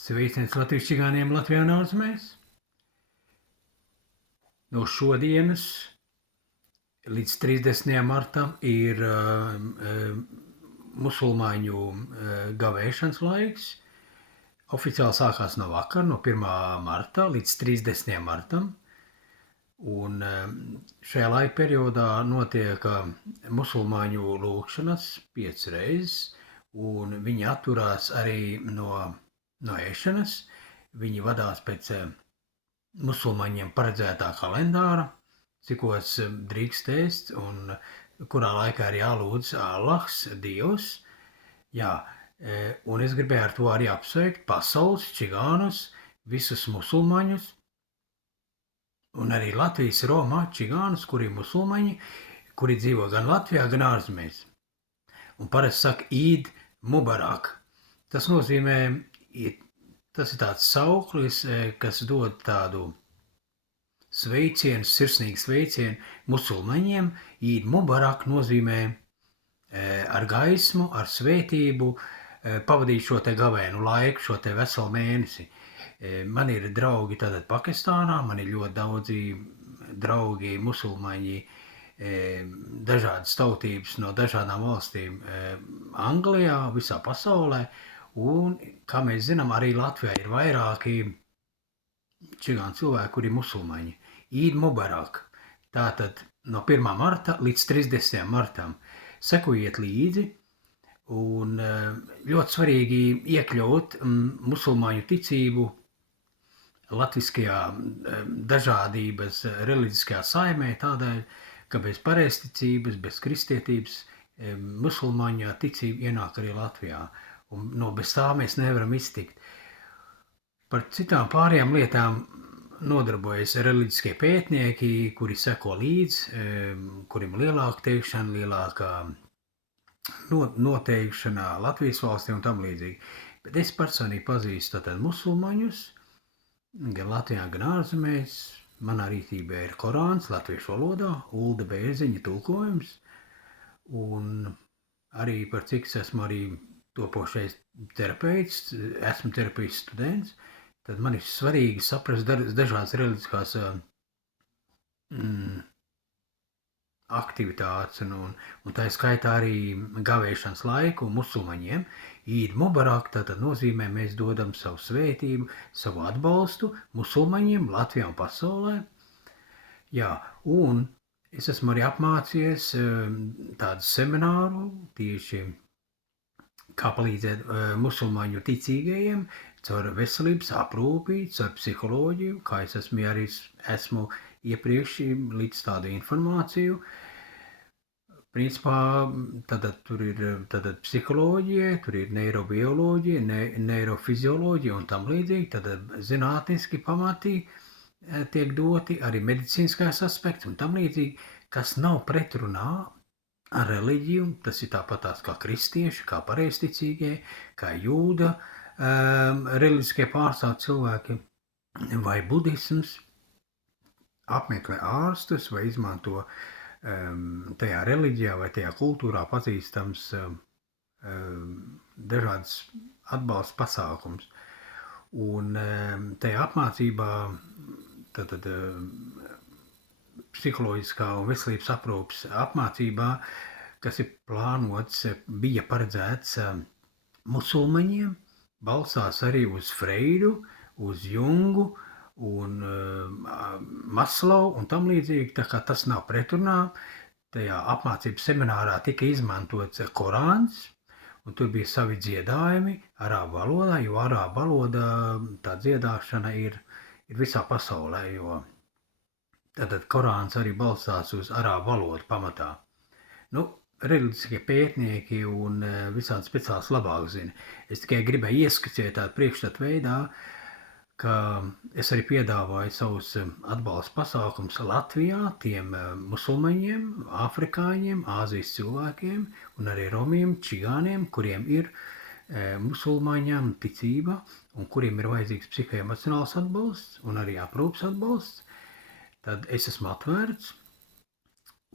Sveiciens Latvijas čigāniem Latvijā un ārzemēs. No šodienas līdz 30. martam ir musulmaņu gavēšanas laiks. Oficiāli sākās no vakar, no 1. marta līdz 30. martam. Un šajā laika periodā notiek musulmaņu lūgšanas 5 reizes, un viņi atturās arī no ēšanas. Viņi vadās pēc musulmaņiem paredzētā kalendāra, cikos drīkst ēst, un kurā laikā ir jālūdz Allahs, Dievs. Jā, un es gribēju ar to arī apsveikt pasaules čigānus, visus musulmaņus, un arī Latvijas Romā čigānus, kuri ir musulmaņi, kuri dzīvo gan Latvijā, gan ārzemēs. Un parasti saka Eid Mubarak. Tas nozīmē, tas ir tāds sauklis, kas dod tādu sveicienu, sirsnīgu sveicienu musulmaņiem. Eid Mubarak nozīmē ar gaismu, ar svētību pavadīt šo te gavēnu laiku, šo te veselu mēnesi. Man ir draugi tātad Pakistānā, man ir ļoti daudzi draugi musulmaņi, dažādas tautības no dažādām valstīm Anglijā, visā pasaulē, un, kā mēs zinām, arī Latvijā ir vairāki čigānu cilvēki, kuri ir musulmaņi. Eid Mubarak. Tātad no 1. marta līdz 30. martam. Sekojiet līdzi, un ļoti svarīgi iekļaut musulmaņu ticību latviskajā dažādības reliģiskajā saimē, tādēļ, ka bez pareizticības, bez kristietības musulmaņu ticība ienāk arī Latvijā. Un bez tā mēs nevaram iztikt. Par citām pārējām lietām nodarbojas reliģiskie pētnieki, kuri seko līdz, kuriem lielāka teikšana, lielāka noteikšana Latvijas valstī un tam līdzīgi. Bet es personīgi pazīstu tātad musulmaņus, gan Latvijā, gan ārzemēs. Manā rītībā ir Korāns latviešu valodā, Ulda Bērziņa tulkojums, un arī par cik es esmu arī topošais terapeits, esmu terapijas students, tad man ir svarīgi saprast dažādas reliģiskās aktivitātes, un tā skaitā arī gavēšanas laiku musulmaņiem. Eid Mubarak tātad nozīmē, mēs dodam savu svētību, savu atbalstu musulmaņiem Latvijā un pasaulē. Jā, un es esmu arī apmācījies tādu semināru tieši kā palīdzēt musulmaņu ticīgajiem caur veselības aprūpi, caur psiholoģiju, kā es esmu iepriekš līdz tādu informāciju. Principā, tur ir psiholoģija, tur ir neirobioloģija, neirofizioloģija un tam līdzīgi, tad zinātniski pamati tiek doti, arī medicīniskais aspekts un tam līdzīgi, kas nav pretrunā ar reliģiju. Tas ir tāpatās kā kristieši, kā pareizticīgie, kā jūda reliģiskie pārstāvji cilvēki vai budisms, apmeklē ārstus vai izmanto tajā reliģijā vai tajā kultūrā pazīstams dažādas atbalsta pasākums. Un tajā apmācībā, tātad psiholoģiskā un veselības aprūpes apmācībā, kas ir plānots, bija paredzēts musulmaņiem, balstās arī uz Freidu, uz Jungu, un Maslow un tam līdzīgi, tā kā tas nav pretrunā. Tajā apmācības seminārā tika izmantots Korāns, un tur bija savi dziedājumi arābu valodā, jo arābu valoda tā dziedāšana ir visā pasaulē, jo tātad Korāns arī balstās uz arābu valodu pamatā. Reliģiskie pētnieki un visādi speciālisti labāk zina. Es tikai gribēju ieskicēt tādu priekšstatu veidā, ka es arī piedāvāju savus atbalsta pasākums Latvijā tiem musulmaņiem, afrikāņiem, Āzijas cilvēkiem un arī romiem, čigāniem, kuriem ir musulmaņiem ticība un kuriem ir vajadzīgs psihoemocionāls atbalsts un arī aprūpes atbalsts. Tad es esmu atvērts,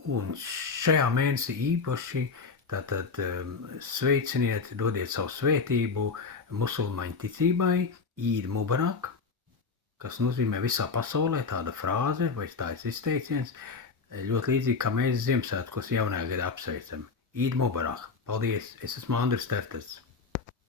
un šajā mēnesī īpaši Tātad sveiciniet, dodiet savu svētību musulmaņu ticībai, Īd Mubarak, kas nozīmē visā pasaulē tāda frāze vai tāds izteiciens, ļoti līdzīgi kā mēs Ziemassvētkos jaunajā gadā apsveicam. Īd Mubarak. Paldies, es esmu Andris Tertes.